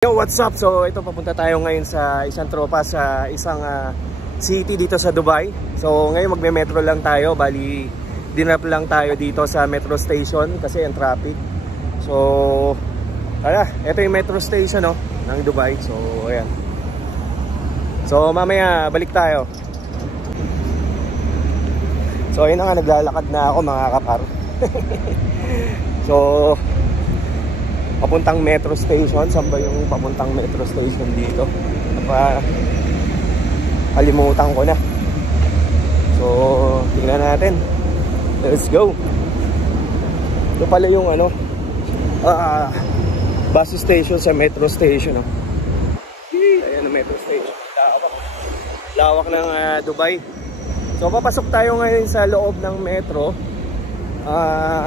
Yo, what's up? So ito, papunta tayo ngayon sa isang tropa sa isang city dito sa Dubai. So ngayon magme-metro lang tayo, bali dinrap lang tayo dito sa metro station kasi ang traffic. So ito yung metro station ng Dubai. So ayan. So mamaya balik tayo. So ayun na nga, naglalakad na ako mga kapar. So papuntang metro station. Saan ba yung papuntang metro station dito? Kalimutan ko na. So tingnan natin. Let's go. Ito pala yung bus station sa metro station. Ayan ang metro station. Lawak ng Dubai. So papasok tayo ngayon sa loob ng metro.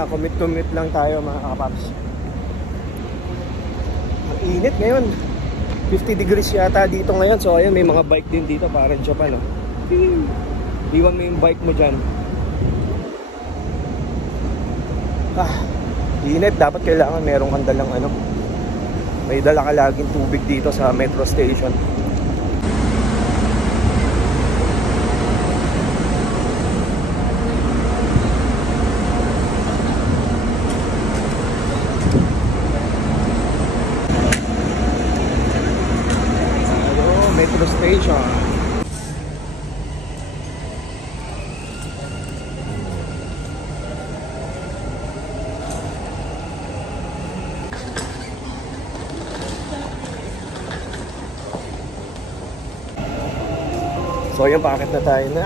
Commute lang tayo mga kapaps. Init ngayon, 50 degrees yata dito ngayon. So ayun, may mga bike din dito, parang Japan iwan mo yung bike mo dyan. Init, dapat kailangan meron kang dalang may dala ka laging tubig dito sa metro station. Metro station. So yung packet na tayo na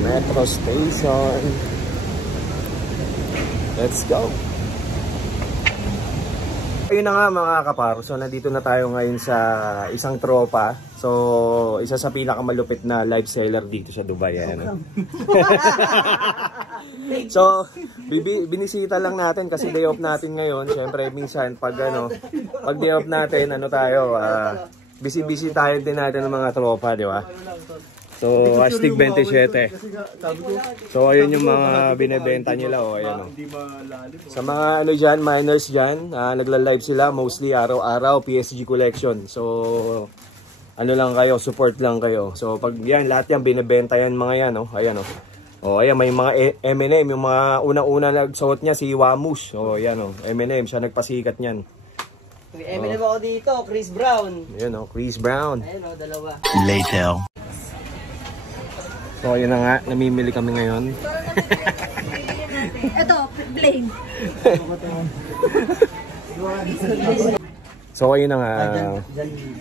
metro station. Let's go. Ayun na nga mga kapar, so nandito na tayo ngayon sa isang tropa. So isa sa pinakamalupit na live seller dito sa Dubai. So binisita lang natin kasi day off natin ngayon. Siyempre minsan pag day off natin tayo, busy tayo din natin ng mga tropa, di ba? So Astig 27. So ayun yung mga binebenta nila, ayan. Sa mga dyan, miners dyan, nagla-live sila mostly araw-araw, PSG collection. So lang kayo, support lang kayo. So pag yan, lahat yan binebenta yan mga yan, ayan ayan, may mga M&M, yung mga unang-una nagsuot niya si Wamus. Ayan M&M, siya nagpasikat niyan. May M&M ako dito, Chris Brown. Ayan Chris Brown. Ayan dalawa. Later. So ayun na nga, namimili kami ngayon. Ito, blame. So ayun na nga,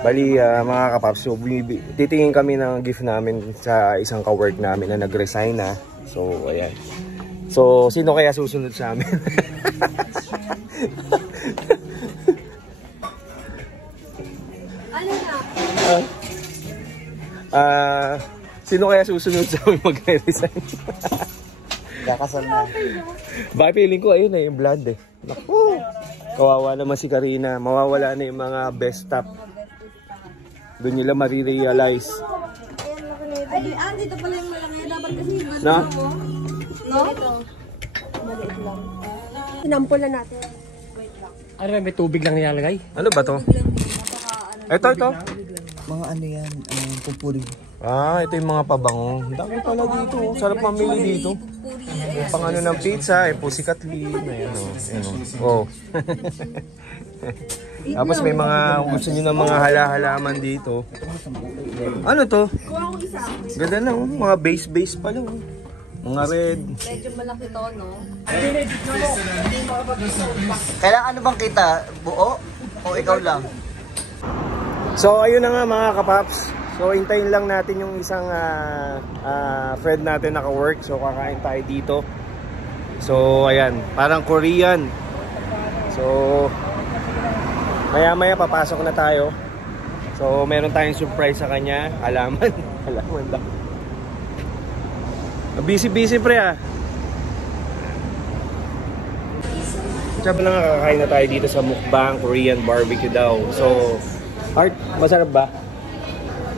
bali mga kapaps, so titingin kami ng gift namin sa isang ka-work namin na nag-resign na. So ayan. So sino kaya susunod sa amin? Ano na? Sino kaya susunod sa amin mag-resign? Kakasal na. Bakit feeling ko ayun yung blood Naku, kawawa naman si Karina. Mawawala na yung mga best top. Doon nila marirealize. Ay, dito pala yung malaki. Dapat kasi yung na? No? Ito. Maliit lang. Sinampol na natin. Wait lang. Ano ba, may tubig lang nilalagay? Ano ba to? Ito. Mga yan, pupuri. Ito yung mga pabango. Dami pala dito. Sarap mamili dito. Pang ng pizza, Pussycat Lean. Ayan. Tapos may mga gusto nyo ng mga hala-halaman dito. Ano to? Ganda na mga base pala. Mga red. Medyo malaki to, no? Kailangan ano bang kita? Buo? O ikaw lang? So ayun na nga mga kapaps. So hintayin lang natin yung isang friend natin naka-work. So kakain tayo dito. So ayan, parang Korean. So maya papasok na tayo. So meron tayong surprise sa kanya. Halaman lang. Busy pre Sabi lang kakain na tayo dito sa mukbang Korean barbecue daw. So Art, masarap ba?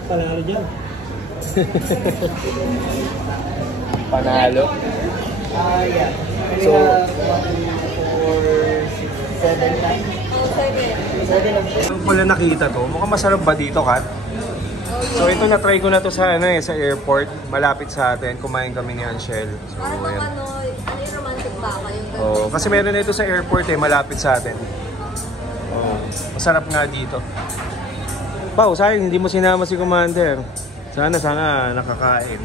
Panalo dyan. Panalo? Yeah. So, 4, 6, 7 times. Oh, 7. Yung pala nakita to, mukhang masarap ba dito, Kat? So ito na-try ko na to sa, sa airport, malapit sa atin. Kumain kami ni Anshel. So, Parang ayan. yung romantic ba yung Oh, kasi meron na ito sa airport malapit sa atin. Oh, masarap nga dito. Pao, sayang hindi mo sinama si Commander. Sana nakakain.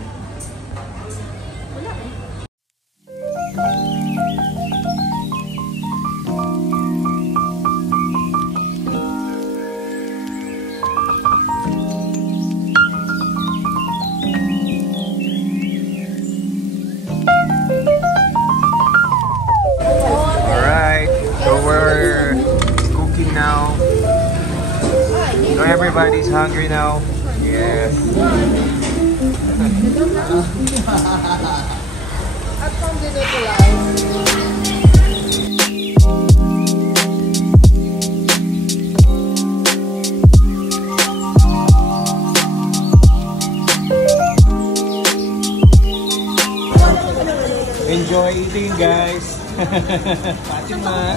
Alright, so we're cooking now. So everybody's hungry now. Yes. Enjoy eating, guys. Fatima.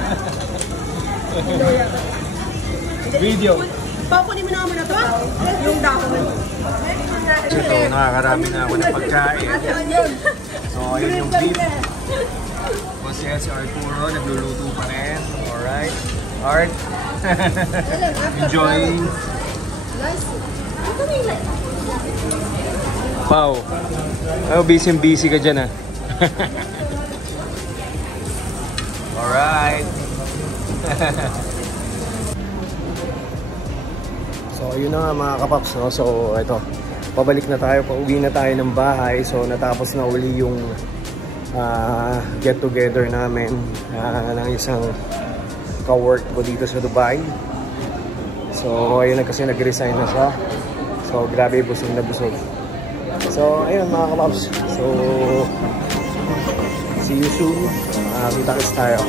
Video. Pakunin mo na muna ito. Yung dahon. Ito, nakakarami na ako ng pagkain. So, ayun yung beef. Tapos yan, si Arturo, nagluluto pa rin. Alright. Art. Enjoying. Pao. Oh, busy ka dyan, ah. Alright. So, yun na nga mga kapaps, no? So, ito. Pabalik na tayo, pauwi na tayo ng bahay. So, natapos na uli yung get together namin ng isang ka-work ko dito sa Dubai. So, ayun na kasi nag-resign na siya. So, grabe, busog na busog. So, ayun mga kapaps. So, see you soon. Kita-kits tayo.